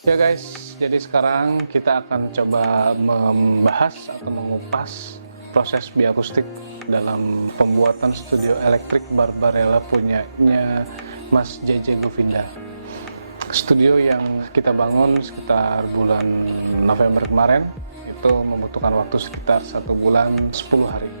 Ya guys, jadi sekarang kita akan coba membahas atau mengupas proses bioakustik dalam pembuatan studio elektrik Barbarella punyanya Mas JJ Govinda. Studio yang kita bangun sekitar bulan November kemarin, itu membutuhkan waktu sekitar 1 bulan 10 hari.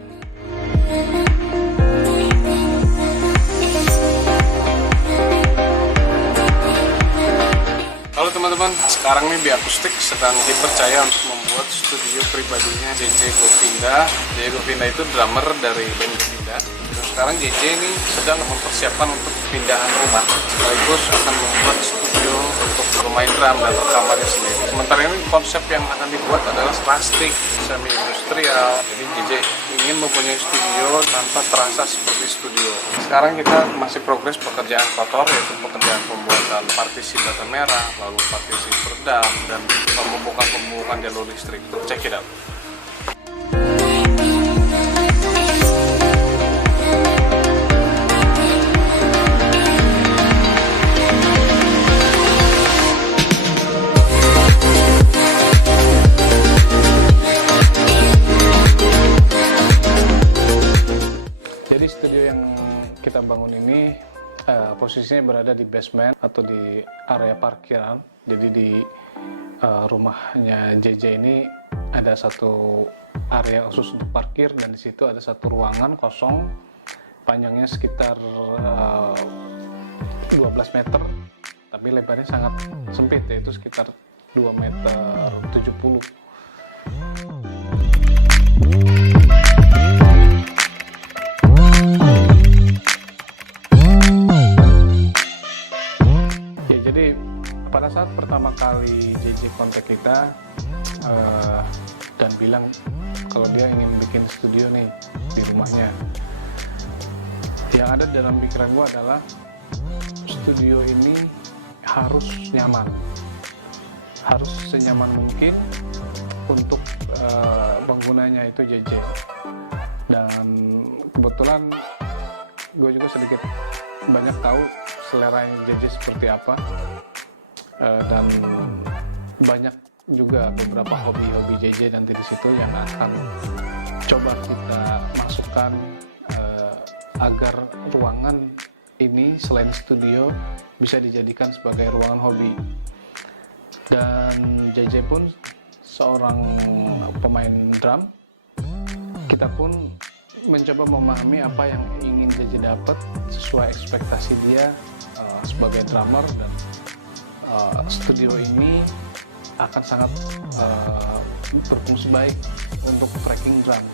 Halo teman-teman, sekarang nih Bioakustik sedang dipercaya untuk membuat studio pribadinya JJ Govinda. JJ Govinda itu drummer dari band Govinda. Dan sekarang JJ ini sedang mempersiapkan untuk pindahan rumah, sekaligus akan membuat studio untuk bermain drum dan rekamannya sendiri. Sementara ini konsep yang akan dibuat adalah plastik, semi industrial. Jadi JJ ingin mempunyai studio tanpa terasa seperti studio. Sekarang kita masih progres pekerjaan kotor, yaitu pekerjaan pembuatan partisi bata merah, lalu partisi peredam, dan pembukaan jalur listrik. Check it out. Jadi studio yang kita bangun ini posisinya berada di basement atau di area parkiran. Jadi di rumahnya JJ ini ada satu area khusus untuk parkir, dan di situ ada satu ruangan kosong panjangnya sekitar 12 meter, tapi lebarnya sangat sempit, yaitu sekitar 2 meter 70. Jadi pada saat pertama kali JJ kontak kita dan bilang kalau dia ingin bikin studio nih di rumahnya, yang ada dalam pikiran gua adalah studio ini harus nyaman, harus senyaman mungkin untuk penggunanya itu JJ. Dan kebetulan gue juga sedikit banyak tahu selera yang JJ seperti apa, dan banyak juga beberapa hobi-hobi JJ nanti di situ yang akan coba kita masukkan agar ruangan ini selain studio bisa dijadikan sebagai ruangan hobi. Dan JJ pun seorang pemain drum, kita pun mencoba memahami apa yang ingin JJ dapat sesuai ekspektasi dia sebagai drummer, dan studio ini akan sangat berfungsi baik untuk tracking drum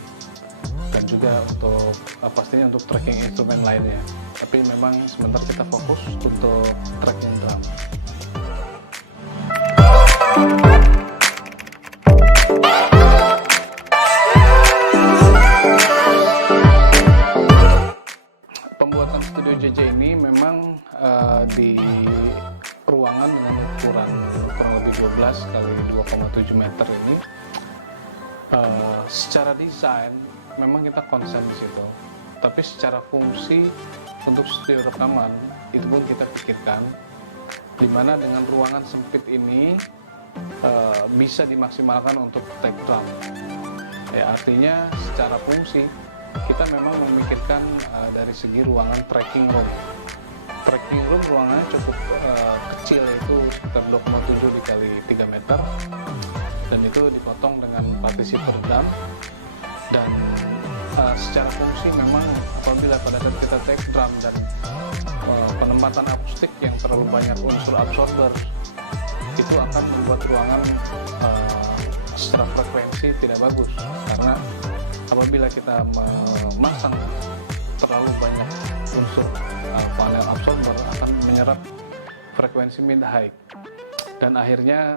dan juga untuk pastinya untuk tracking instrumen lainnya. Tapi memang sebentar kita fokus untuk tracking drum. Pembuatan studio JJ ini memang di ruangan dengan ukuran kurang lebih 12 kali 2,7 meter ini, secara desain memang kita konsen di situ, tapi secara fungsi untuk studio rekaman itu pun kita pikirkan, dimana dengan ruangan sempit ini bisa dimaksimalkan untuk take drum. Ya, artinya secara fungsi kita memang memikirkan dari segi ruangan tracking room. Tracking room ruangannya cukup kecil, yaitu sekitar 2,7 dikali 3 meter, dan itu dipotong dengan partisi peredam. Dan secara fungsi memang apabila pada saat kita take drum dan penempatan akustik yang terlalu banyak unsur absorber, itu akan membuat ruangan secara frekuensi tidak bagus, karena apabila kita memasang terlalu banyak unsur panel absorber akan menyerap frekuensi mid high. Dan akhirnya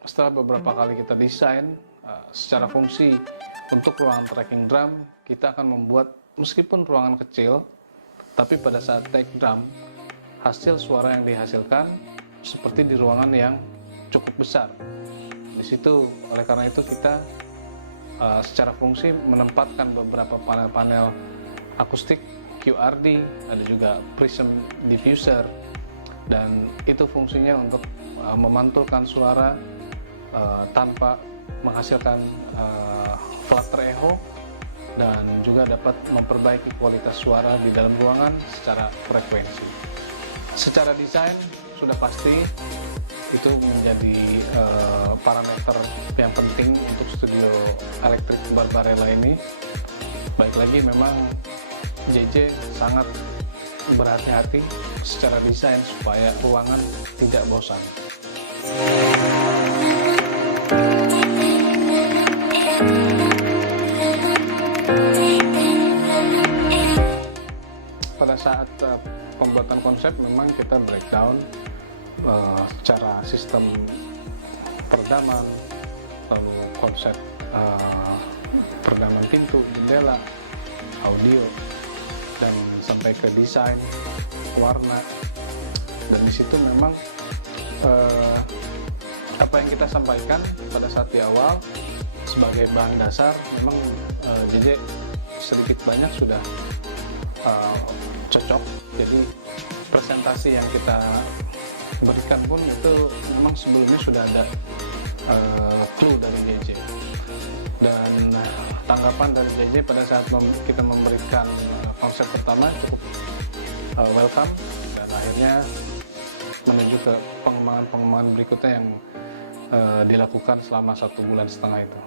setelah beberapa kali kita desain secara fungsi untuk ruangan tracking drum, kita akan membuat meskipun ruangan kecil, tapi pada saat take drum hasil suara yang dihasilkan seperti di ruangan yang cukup besar. Di situ oleh karena itu kita secara fungsi menempatkan beberapa panel-panel akustik QRD, ada juga prism diffuser, dan itu fungsinya untuk memantulkan suara tanpa menghasilkan flutter echo, dan juga dapat memperbaiki kualitas suara di dalam ruangan secara frekuensi. Secara desain sudah pasti itu menjadi parameter yang penting untuk studio elektrik Barbarella ini. Baik lagi memang JJ sangat berhati-hati secara desain supaya ruangan tidak bosan. Pada saat pembuatan konsep memang kita breakdown secara sistem peredaman, lalu konsep peredaman pintu, jendela, audio, dan sampai ke desain, warna. Dan di situ memang apa yang kita sampaikan pada saat di awal sebagai bahan dasar memang JJ sedikit banyak sudah cocok. Jadi presentasi yang kita berikan pun itu memang sebelumnya sudah ada clue dari JJ, dan tanggapan dari JJ pada saat kita memberikan konsep pertama cukup welcome, dan akhirnya menuju ke pengembangan berikutnya yang dilakukan selama 1,5 bulan itu.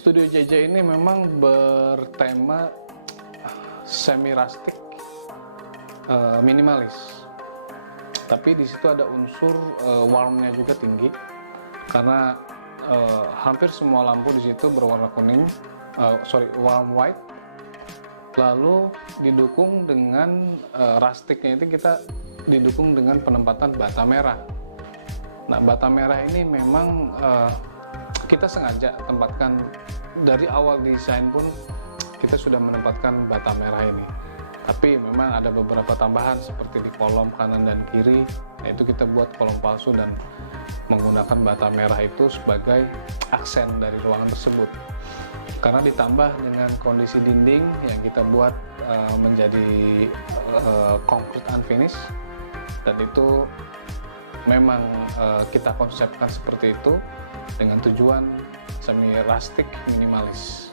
Studio JJ ini memang bertema semi rustic, minimalis. Tapi di situ ada unsur warmnya juga tinggi, karena hampir semua lampu di situ berwarna kuning, warm white. Lalu didukung dengan rusticnya itu kita didukung dengan penempatan bata merah. Nah, bata merah ini memang kita sengaja tempatkan dari awal desain pun kita sudah menempatkan bata merah ini. Tapi memang ada beberapa tambahan seperti di kolom kanan dan kiri, yaitu kita buat kolom palsu dan menggunakan bata merah itu sebagai aksen dari ruangan tersebut. Karena ditambah dengan kondisi dinding yang kita buat menjadi concrete unfinished, dan itu memang kita konsepkan seperti itu dengan tujuan semi rustic minimalis.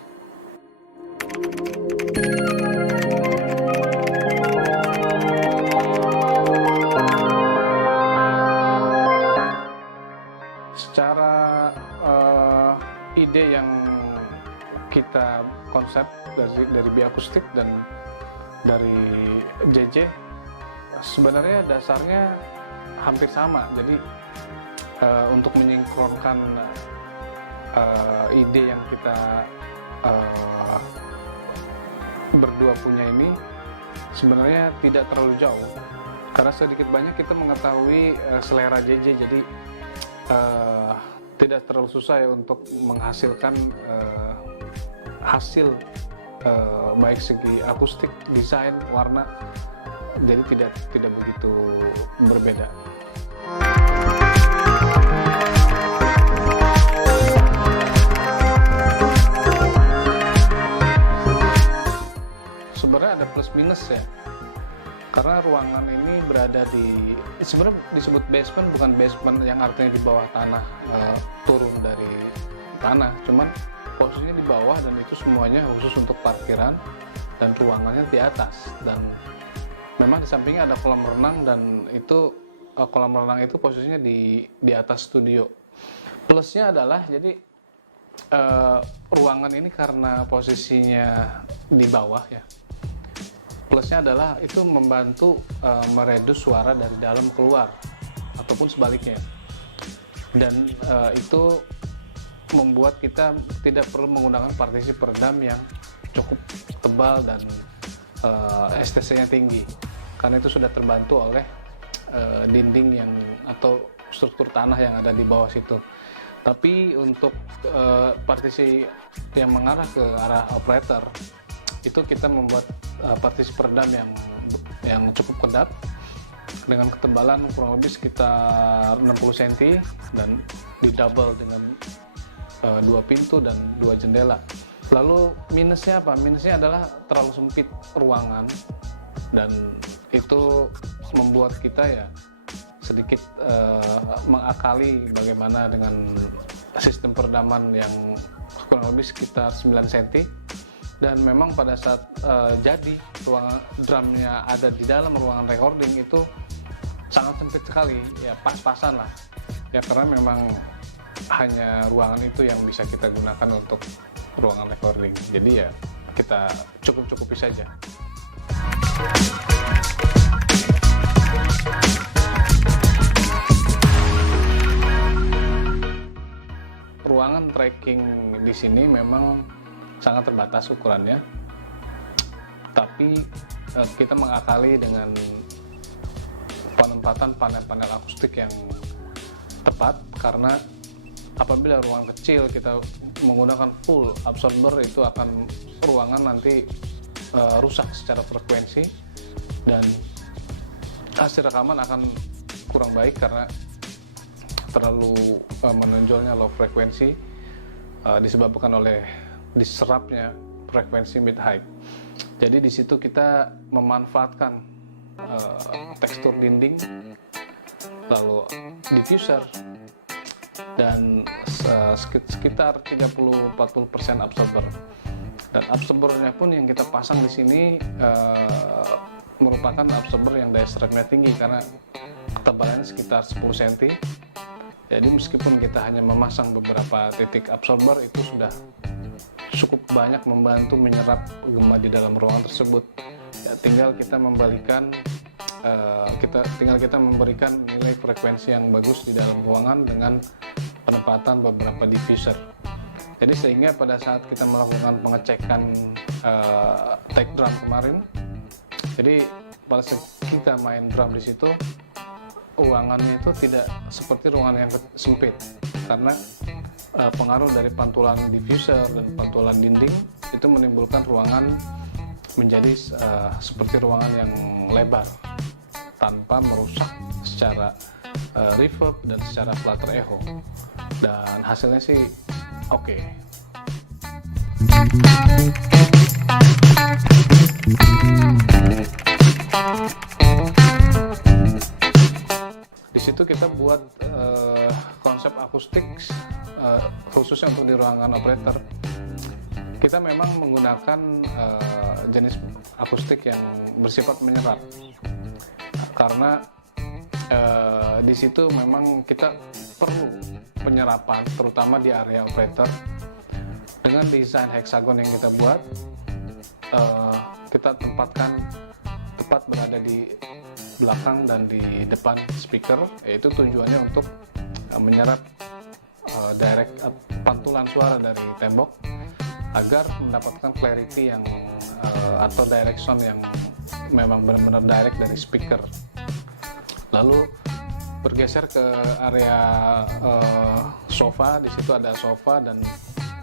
Secara ide yang kita konsep dari Biakustik dan dari JJ sebenarnya dasarnya hampir sama. Jadi untuk menyinkronkan ide yang kita berdua punya ini sebenarnya tidak terlalu jauh, karena sedikit banyak kita mengetahui selera JJ, jadi tidak terlalu susah ya untuk menghasilkan hasil baik segi akustik, desain, warna, jadi tidak begitu berbeda. Sebenarnya ada plus minus ya, karena ruangan ini berada di, sebenarnya disebut basement, bukan basement yang artinya di bawah tanah, turun dari tanah, cuman posisinya di bawah, dan itu semuanya khusus untuk parkiran, dan ruangannya di atas, dan memang di sampingnya ada kolam renang, dan itu kolam renang itu posisinya di atas studio. Plusnya adalah jadi ruangan ini karena posisinya di bawah ya, plusnya adalah itu membantu meredus suara dari dalam keluar ataupun sebaliknya, dan itu membuat kita tidak perlu menggunakan partisi peredam yang cukup tebal dan STC-nya tinggi, karena itu sudah terbantu oleh dinding yang atau struktur tanah yang ada di bawah situ. Tapi untuk partisi yang mengarah ke arah operator itu kita membuat partisi peredam yang cukup kedap dengan ketebalan kurang lebih sekitar 60 cm dan didouble dengan 2 pintu dan 2 jendela. Lalu minusnya apa? Minusnya adalah terlalu sempit ruangan, dan itu membuat kita ya sedikit mengakali bagaimana dengan sistem peredaman yang kurang lebih sekitar 9 cm. Dan memang pada saat jadi ruangan drumnya ada di dalam ruangan recording itu sangat sempit sekali, ya pas-pasan lah ya, karena memang hanya ruangan itu yang bisa kita gunakan untuk ruangan recording. Jadi ya kita cukupi saja. Ruangan tracking di sini memang sangat terbatas ukurannya, tapi kita mengakali dengan penempatan panel-panel akustik yang tepat, karena apabila ruangan kecil kita menggunakan full absorber, itu akan ruangan nanti rusak secara frekuensi dan hasil rekaman akan kurang baik karena terlalu menonjolnya low frekuensi disebabkan oleh diserapnya frekuensi mid high. Jadi di situ kita memanfaatkan tekstur dinding, lalu diffuser, dan sekitar 30-40% absorber. Dan absorbernya pun yang kita pasang di sini merupakan absorber yang daya serapnya tinggi karena ketebalannya sekitar 10 cm. Jadi meskipun kita hanya memasang beberapa titik absorber, itu sudah cukup banyak membantu menyerap gema di dalam ruangan tersebut. Ya, tinggal kita memberikan nilai frekuensi yang bagus di dalam ruangan dengan penempatan beberapa diffuser. Jadi sehingga pada saat kita melakukan pengecekan take drum kemarin, jadi pada saat kita main drum di situ, ruangannya itu tidak seperti ruangan yang sempit, karena pengaruh dari pantulan diffuser dan pantulan dinding itu menimbulkan ruangan menjadi seperti ruangan yang lebar tanpa merusak secara reverb dan secara flutter echo, dan hasilnya sih oke. Di situ kita buat konsep akustik khususnya untuk di ruangan operator. Kita memang menggunakan jenis akustik yang bersifat menyerap, karena di situ memang kita perlu penyerapan, terutama di area operator. Dengan desain heksagon yang kita buat, kita tempatkan tepat berada di belakang dan di depan speaker, yaitu tujuannya untuk menyerap direct pantulan suara dari tembok agar mendapatkan clarity yang atau direction yang memang benar-benar direct dari speaker. Lalu bergeser ke area sofa. Di situ ada sofa dan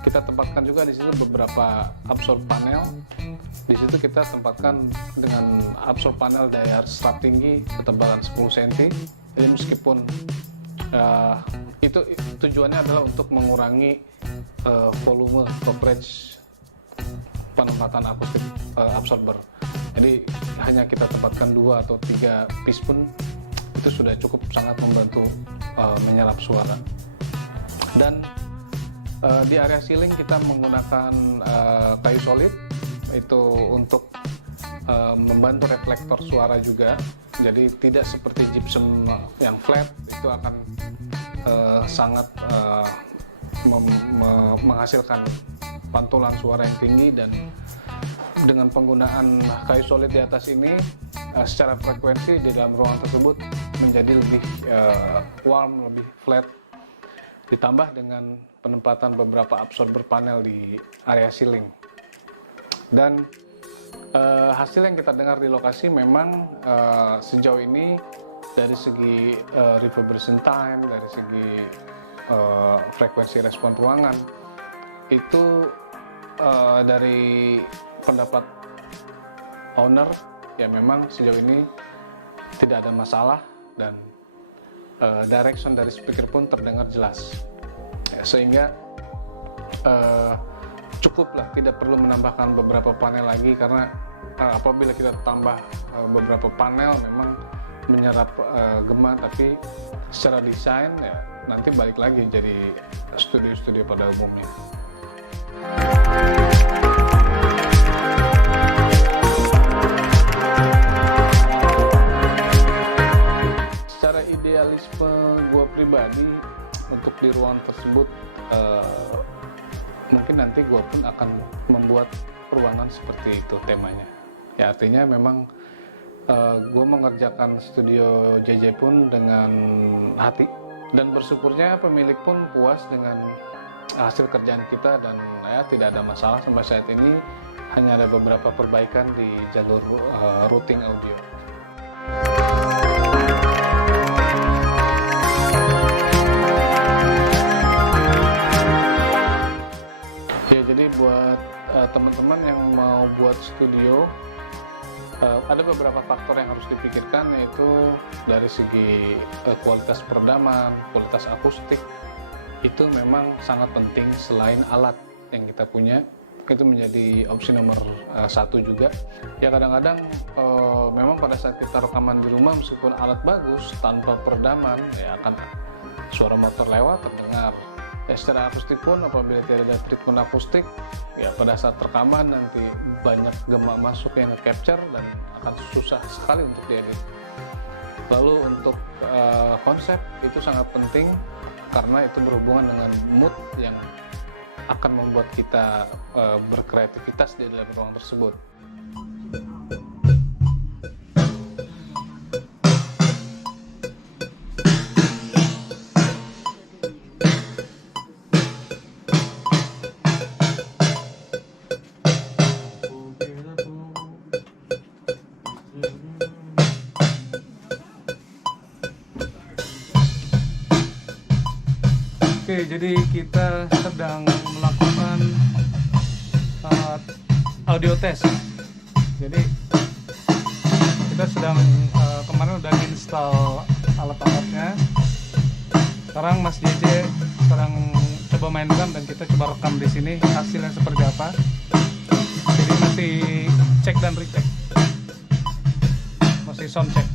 kita tempatkan juga di situ beberapa absorb panel. Di situ kita tempatkan dengan absorb panel daya serap tinggi ketebalan 10 cm. Jadi meskipun itu tujuannya adalah untuk mengurangi volume coverage penempatan akustik absorber. Jadi hanya kita tempatkan 2 atau 3 piece pun itu sudah cukup sangat membantu menyerap suara. Dan di area ceiling kita menggunakan kayu solid, itu untuk membantu reflektor suara juga. Jadi tidak seperti gypsum yang flat, itu akan sangat menghasilkan pantulan suara yang tinggi. Dan dengan penggunaan kayu solid di atas ini, secara frekuensi di dalam ruangan tersebut menjadi lebih warm, lebih flat, ditambah dengan penempatan beberapa absorber panel di area ceiling. Dan hasil yang kita dengar di lokasi memang sejauh ini dari segi reverberation time, dari segi frekuensi respon ruangan, itu dari pendapat owner ya memang sejauh ini tidak ada masalah, dan direction dari speaker pun terdengar jelas, ya, sehingga cukup lah, tidak perlu menambahkan beberapa panel lagi, karena apabila kita tambah beberapa panel memang menyerap gema, tapi secara desain ya nanti balik lagi jadi studio-studio pada umumnya. Secara idealisme gue pribadi untuk di ruangan tersebut, mungkin nanti gue pun akan membuat ruangan seperti itu temanya. Ya artinya memang gue mengerjakan studio JJ pun dengan hati, dan bersyukurnya pemilik pun puas dengan hasil kerjaan kita, dan ya tidak ada masalah sampai saat ini. Hanya ada beberapa perbaikan di jalur routing audio. Ya, jadi buat teman-teman yang mau buat studio, ada beberapa faktor yang harus dipikirkan, yaitu dari segi kualitas peredaman, kualitas akustik. Itu memang sangat penting. Selain alat yang kita punya, itu menjadi opsi nomor satu juga. Ya kadang-kadang memang pada saat kita rekaman di rumah, meskipun alat bagus, tanpa peredaman ya akan suara motor lewat terdengar. Ya secara akustik pun apabila tidak ada treatment akustik, ya pada saat rekaman nanti banyak gema masuk yang nge-capture dan akan susah sekali untuk diedit. Lalu untuk konsep itu sangat penting, karena itu berhubungan dengan mood yang akan membuat kita berkreativitas di dalam ruang tersebut. Oke, jadi kita sedang melakukan audio test. Jadi kita sedang kemarin udah install alat-alatnya. Sekarang Mas JJ sedang coba main drum dan kita coba rekam di sini hasilnya seperti apa. Jadi masih cek dan recheck, masih sound check.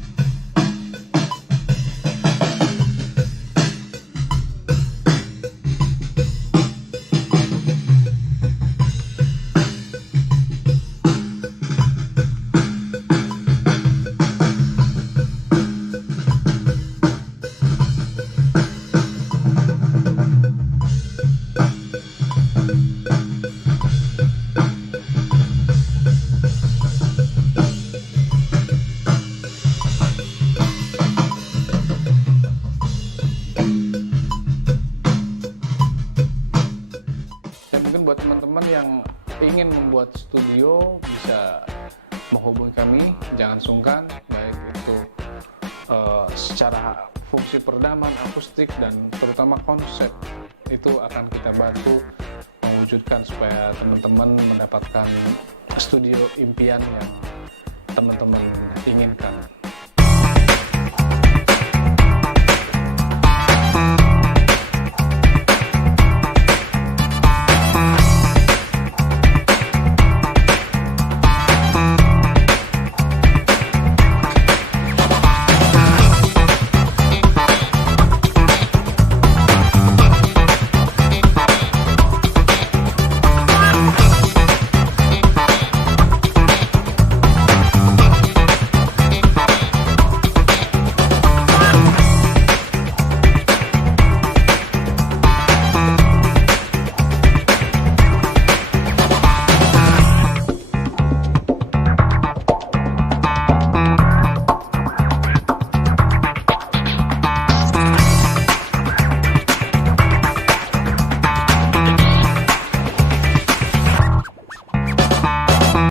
Mungkin buat teman-teman yang ingin membuat studio bisa menghubungi kami, jangan sungkan, baik itu secara fungsi peredaman, akustik, dan terutama konsep, itu akan kita bantu mewujudkan supaya teman-teman mendapatkan studio impian yang teman-teman inginkan.